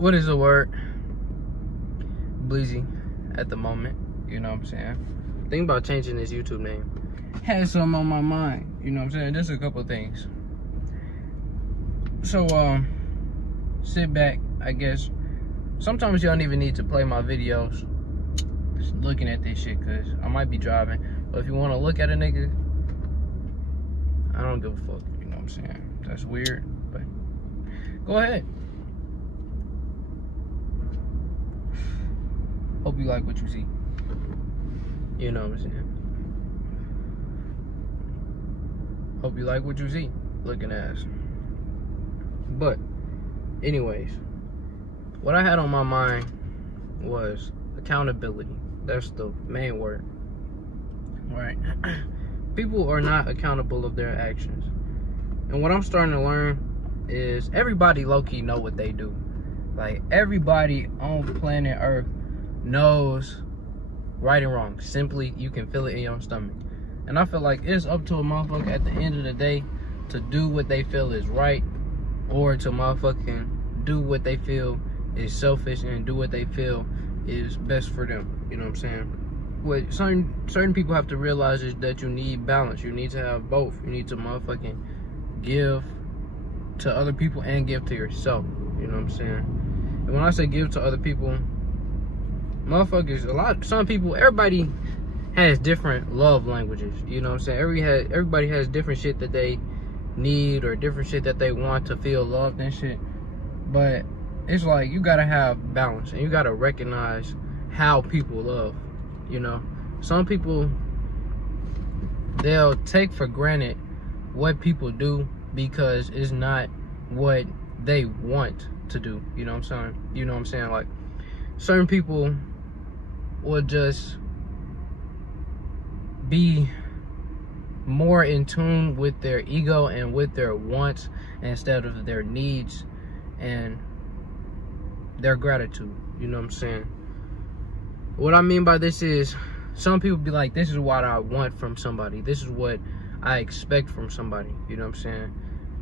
what is the word? Bleezy at the moment, you know what I'm saying? Think about changing this YouTube name. Had something on my mind, you know what I'm saying? Just a couple of things. So, sit back, I guess. Sometimes you don't even need to play my videos. Just looking at this shit, cause I might be driving. But if you want to look at a nigga, I don't give a fuck, you know what I'm saying? That's weird, but go ahead. Hope you like what you see. You know what I'm saying? Hope you like what you see. Looking ass. But, anyways, what I had on my mind was accountability. That's the main word. Right? People are not accountable of their actions. And what I'm starting to learn is everybody low-key know what they do. Like, everybody on planet Earth knows right and wrong. Simply, you can feel it in your own stomach. And I feel like it's up to a motherfucker at the end of the day to do what they feel is right, or to motherfucking do what they feel is selfish and do what they feel is best for them. You know what I'm saying? What certain people have to realize is that you need balance. You need to have both. You need to motherfucking give to other people and give to yourself. You know what I'm saying? And when I say give to other people, motherfuckers, some people, everybody has different love languages. You know what I'm saying? Everybody has different shit that they need or different shit that they want to feel loved and shit. But it's like you gotta have balance and you gotta recognize how people love. You know, some people, they'll take for granted what people do because it's not what they want to do. You know what I'm saying? You know what I'm saying? Like, certain people will just be more in tune with their ego and with their wants instead of their needs and their gratitude. You know what I'm saying? What I mean by this is, some people be like, this is what I want from somebody. This is what I expect from somebody. You know what I'm saying?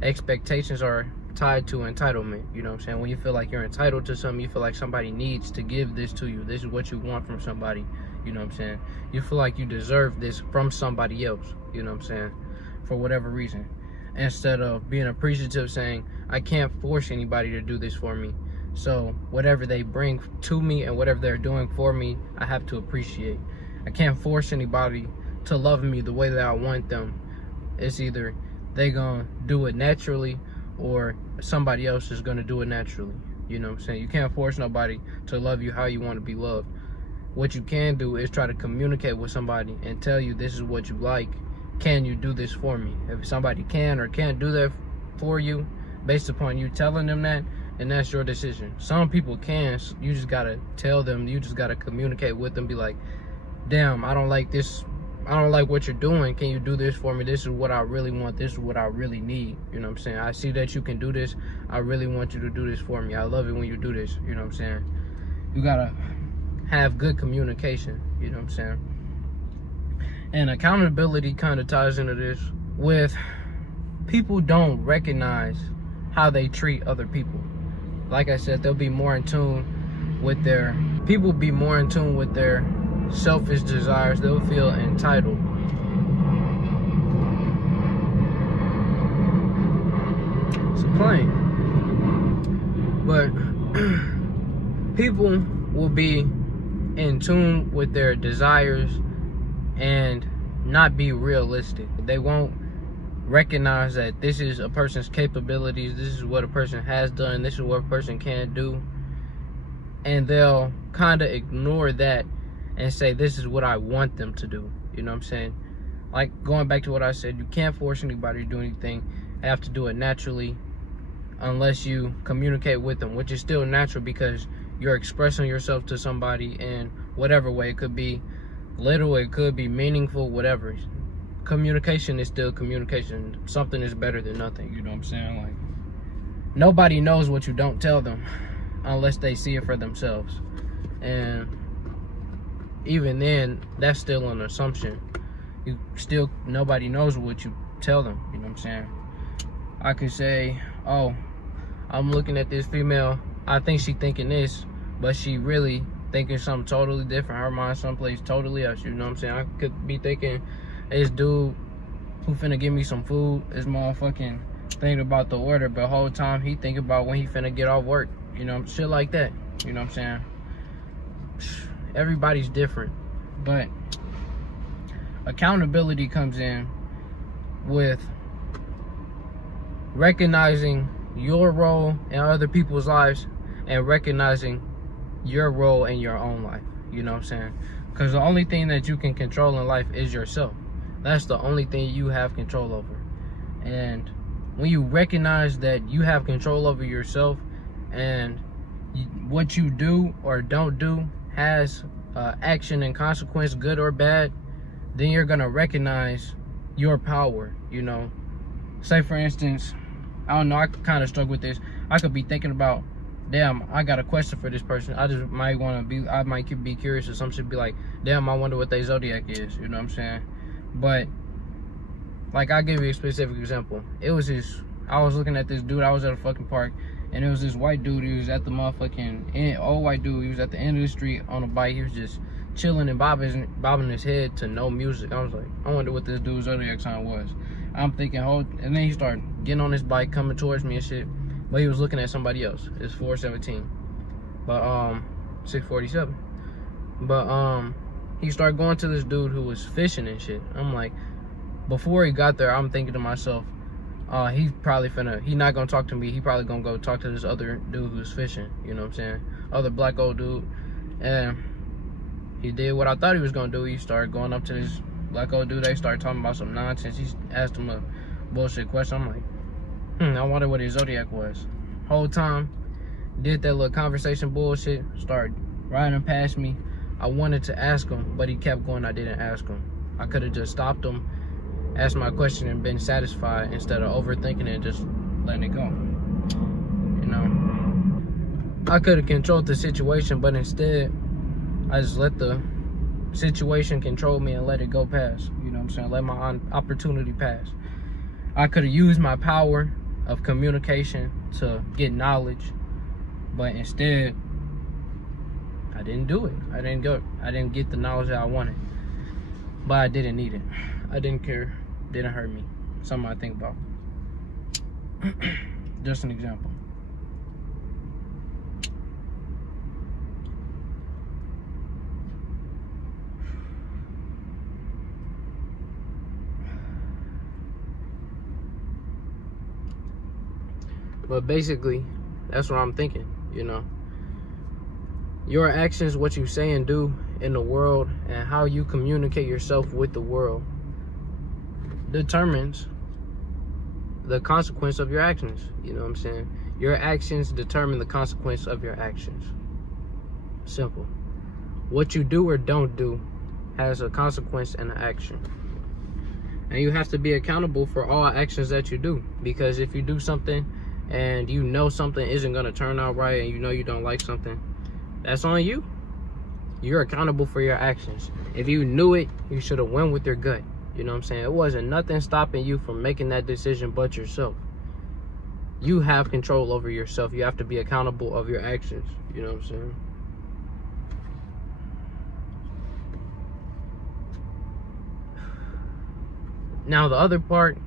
Expectations are tied to entitlement. You know what I'm saying? When you feel like you're entitled to something, you feel like somebody needs to give this to you. This is what you want from somebody. You know what I'm saying? You feel like you deserve this from somebody else. You know what I'm saying? For whatever reason. Instead of being appreciative, saying, I can't force anybody to do this for me. So whatever they bring to me and whatever they're doing for me, I have to appreciate. I can't force anybody to love me the way that I want them. It's either they gonna do it naturally or somebody else is gonna do it naturally. You know what I'm saying? You can't force nobody to love you how you want to be loved. What you can do is try to communicate with somebody and tell you, this is what you like. Can you do this for me? If somebody can or can't do that for you based upon you telling them that, and that's your decision. Some people can. You just gotta tell them. You just gotta communicate with them. Be like, damn, I don't like this. I don't like what you're doing. Can you do this for me? This is what I really want. This is what I really need. You know what I'm saying? I see that you can do this. I really want you to do this for me. I love it when you do this. You know what I'm saying? You gotta have good communication. You know what I'm saying? And accountability kind of ties into this with people don't recognize how they treat other people. Like I said, they'll be more in tune with their, people be more in tune with their selfish desires. They'll feel entitled. It's a plane. But people will be in tune with their desires and not be realistic. They won't recognize that this is a person's capabilities, this is what a person has done, this is what a person can do, and they'll kind of ignore that and say, this is what I want them to do. You know what I'm saying? Like, going back to what I said, you can't force anybody to do anything. You have to do it naturally unless you communicate with them, which is still natural because you're expressing yourself to somebody in whatever way. It could be little, it could be meaningful, whatever. Communication is still communication. Something is better than nothing. You know what I'm saying? Like, nobody knows what you don't tell them unless they see it for themselves. And even then, that's still an assumption. Nobody knows what you tell them. You know what I'm saying? I could say, oh, I'm looking at this female I think she thinking this, but she really thinking something totally different. Her mind someplace totally else, you know what I'm saying? I could be thinking this dude who finna give me some food is motherfucking thinking about the order, but the whole time he thinking about when he finna get off work, you know, shit like that, you know what I'm saying? Everybody's different, but accountability comes in with recognizing your role in other people's lives and recognizing your role in your own life, you know what I'm saying? Because the only thing that you can control in life is yourself. That's the only thing you have control over. And when you recognize that you have control over yourself and what you do or don't do has action and consequence, good or bad, then you're gonna recognize your power, you know? Say for instance, I don't know, I kind of struggle with this. I could be thinking about, damn, I got a question for this person. I just might want to be, I might be curious or some shit, be like, damn, I wonder what their zodiac is, you know what I'm saying? But like, I'll give you a specific example. It was this, I was looking at this dude, I was at a fucking park, and it was this white dude. He was at the motherfucking old white dude. He was at the end of the street on a bike. He was just chilling and bobbing his head to no music. I was like, I wonder what this dude's zodiac sign was. I'm thinking, and then he started getting on his bike, coming towards me and shit. But he was looking at somebody else. It's 417, but 647. But he started going to this dude who was fishing and shit. I'm like, before he got there, I'm thinking to myself, he's probably he not gonna talk to me. He probably gonna go talk to this other dude who's fishing, you know what I'm saying? Other black old dude. And he did what I thought he was gonna do. He started going up to this black old dude. They started talking about some nonsense. He asked him a bullshit question. I'm like, I wonder what his zodiac was. Whole time, did that little conversation bullshit, started riding past me. I wanted to ask him, but he kept going. I didn't ask him. I could have just stopped him, asked my question, and been satisfied instead of overthinking it and just letting it go. You know, I could have controlled the situation, but instead, I just let the situation control me and let it go past. You know what I'm saying? Let my opportunity pass. I could have used my power of communication to get knowledge, but instead, I didn't do it. I didn't get the knowledge that I wanted, but I didn't need it. I didn't care. Didn't hurt me. Something I think about. Just an example. But basically, that's what I'm thinking, you know. Your actions, what you say and do in the world, and how you communicate yourself with the world determines the consequence of your actions. You know what I'm saying? Your actions determine the consequence of your actions. Simple. What you do or don't do has a consequence and an action. And you have to be accountable for all actions that you do. Because if you do something and you know something isn't going to turn out right, and you know you don't like something, that's on you. You're accountable for your actions. If you knew it, you should have went with your gut. You know what I'm saying? It wasn't nothing stopping you from making that decision but yourself. You have control over yourself. You have to be accountable of your actions. You know what I'm saying? Now the other part,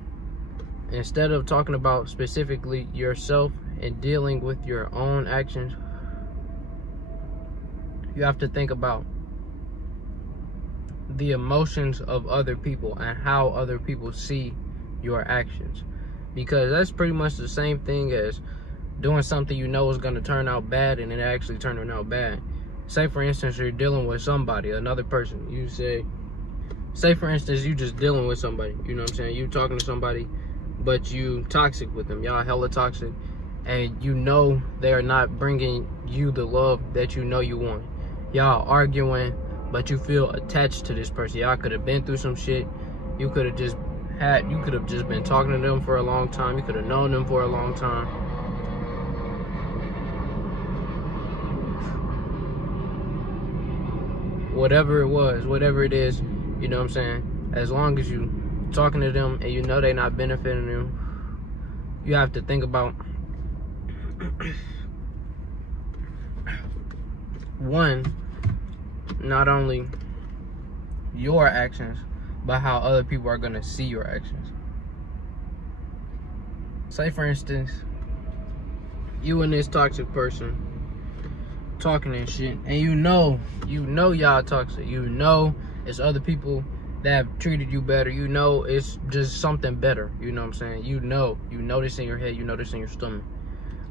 instead of talking about specifically yourself and dealing with your own actions, you have to think about the emotions of other people and how other people see your actions. Because that's pretty much the same thing as doing something you know is going to turn out bad and it actually turning out bad. Say for instance, you're dealing with somebody, another person. You say for instance, you just dealing with somebody, you know what I'm saying? You talking to somebody, but you toxic with them. Y'all hella toxic. And you know they are not bringing you the love that you know you want. Y'all arguing, but you feel attached to this person. Y'all could have been through some shit. You could have just been talking to them for a long time. You could have known them for a long time. Whatever it was, whatever it is, you know what I'm saying? As long as you talking to them and you know they're not benefiting them, you have to think about one, not only your actions, but how other people are going to see your actions. Say for instance, you and this toxic person talking and shit, and you know y'all toxic. You know it's other people that have treated you better. You know it's just something better. You know what I'm saying? You know this in your head, you know this in your stomach,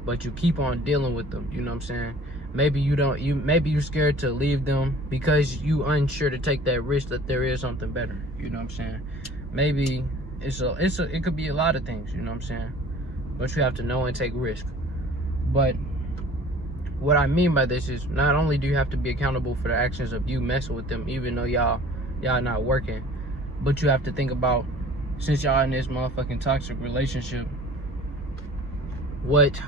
but you keep on dealing with them. You know what I'm saying? Maybe you're scared to leave them because you unsure to take that risk that there is something better. You know what I'm saying? Maybe it could be a lot of things. You know what I'm saying? But you have to know and take risk. But what I mean by this is, not only do you have to be accountable for the actions of you messing with them, even though y'all not working, but you have to think about, since y'all in this motherfucking toxic relationship, what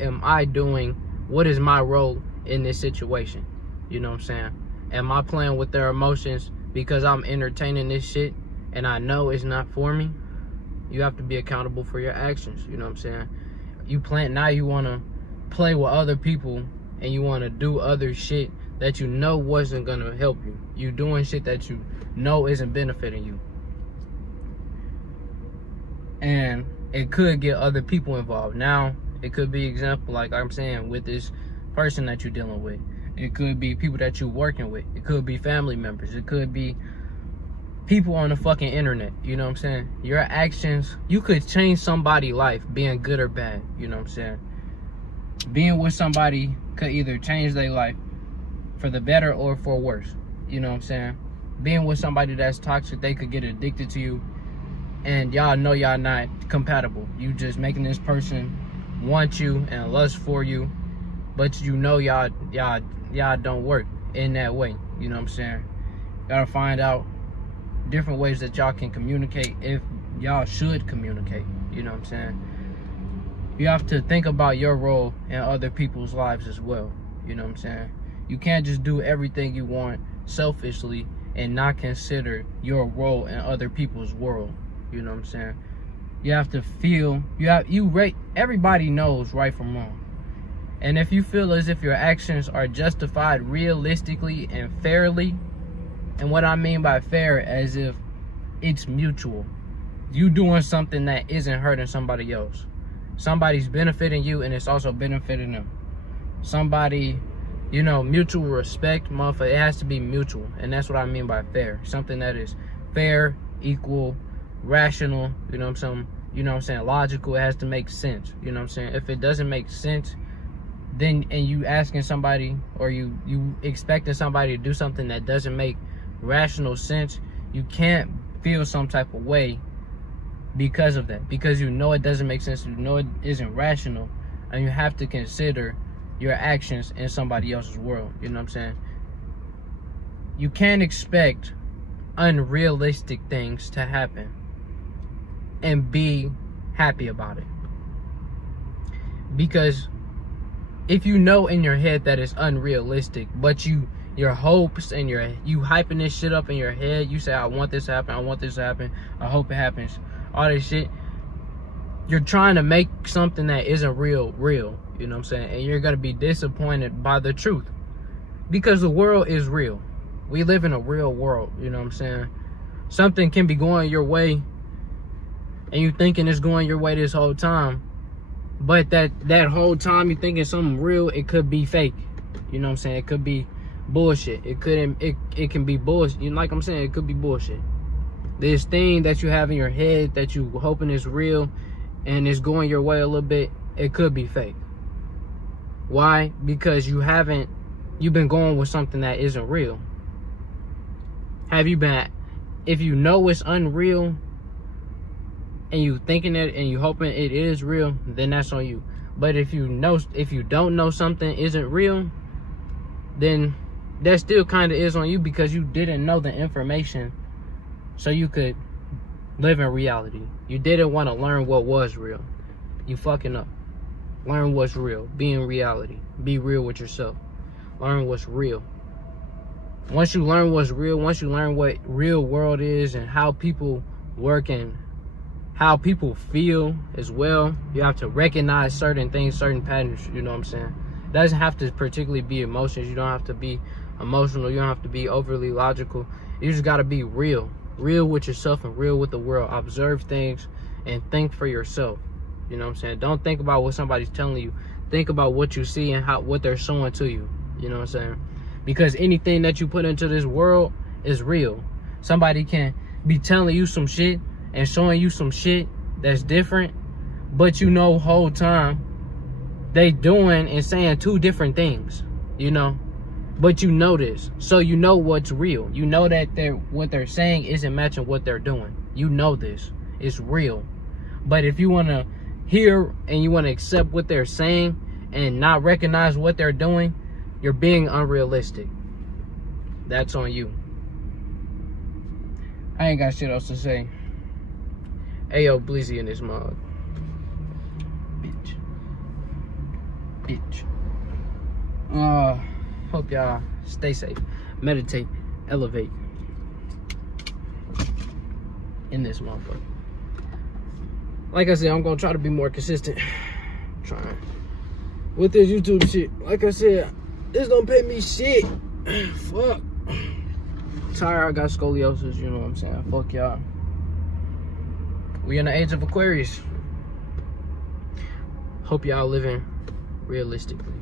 am I doing? What is my role in this situation? You know what I'm saying? Am I playing with their emotions because I'm entertaining this shit and I know it's not for me? You have to be accountable for your actions. You know what I'm saying? Now you want to play with other people and you want to do other shit that you know wasn't going to help you. You doing shit that you know isn't benefiting you. And it could get other people involved. Now, it could be example, like I'm saying, with this person that you're dealing with. It could be people that you're working with. It could be family members. It could be people on the fucking internet. You know what I'm saying? Your actions, you could change somebody's life, being good or bad. You know what I'm saying? Being with somebody could either change their life for the better or for worse. You know what I'm saying? Being with somebody that's toxic, they could get addicted to you, and y'all know y'all not compatible. You just making this person want you and lust for you, but you know y'all don't work in that way. You know what I'm saying? Gotta find out different ways that y'all can communicate, if y'all should communicate. You know what I'm saying? You have to think about your role in other people's lives as well. You know what I'm saying? You can't just do everything you want selfishly and not consider your role in other people's world. You know what I'm saying? You have to feel, everybody knows right from wrong. And if you feel as if your actions are justified realistically and fairly, and what I mean by fair, as if it's mutual. You doing something that isn't hurting somebody else. Somebody's benefiting you and it's also benefiting them. Somebody, mutual respect, motherfucker, it has to be mutual. And that's what I mean by fair. Something that is fair, equal, rational, you know what I'm saying, logical. It has to make sense. You know what I'm saying? If it doesn't make sense, then, and you asking somebody, or you expecting somebody to do something that doesn't make rational sense, you can't feel some type of way because of that, because you know it doesn't make sense, you know it isn't rational, and you have to consider your actions in somebody else's world. You know what I'm saying? You can't expect unrealistic things to happen and be happy about it, because if you know in your head that it's unrealistic, but your hopes and you hyping this shit up in your head, you say, I want this to happen, I want this to happen, I hope it happens, all this shit, you're trying to make something that isn't real, you know what I'm saying? And you're gonna be disappointed by the truth, because the world is real. We live in a real world, you know what I'm saying? Something can be going your way and you thinking it's going your way this whole time, but that whole time you thinking something real, it could be fake. You know what I'm saying? It could be bullshit. It can be bullshit. Like I'm saying, it could be bullshit. This thing that you have in your head that you hoping is real and it's going your way a little bit, it could be fake. Why? Because you've been going with something that isn't real. If you know it's unreal and you thinking it and you hoping it is real, then that's on you. But if you don't know something isn't real, then that still kind of is on you, because you didn't know the information so you could live in reality. You didn't want to learn what was real. You fucking up. Learn what's real. Be in reality. Be real with yourself. Learn what's real. Once you learn what's real, once you learn what real world is and how people work and how people feel as well. You have to recognize certain things, certain patterns, you know what I'm saying? It doesn't have to particularly be emotions. You don't have to be emotional. You don't have to be overly logical. You just got to be real with yourself and real with the world. Observe things and think for yourself. You know what I'm saying? Don't think about what somebody's telling you. Think about what you see and what they're showing to you. You know what I'm saying? Because anything that you put into this world is real. Somebody can be telling you some shit and showing you some shit that's different, but you know whole time they doing and saying two different things, you know? But you know this, so you know what's real. You know that what they're saying isn't matching what they're doing. You know this, it's real. But if you want to hear and you want to accept what they're saying and not recognize what they're doing, you're being unrealistic. That's on you. I ain't got shit else to say. Ayo, Blizzy in this mug. Bitch. Hope y'all stay safe, meditate, elevate in this motherfucker. Like I said, I'm gonna try to be more consistent. Trying with this YouTube shit. Like I said, this don't pay me shit. Fuck. Tired, I got scoliosis, you know what I'm saying? Fuck y'all. We in the age of Aquarius. Hope y'all living realistically.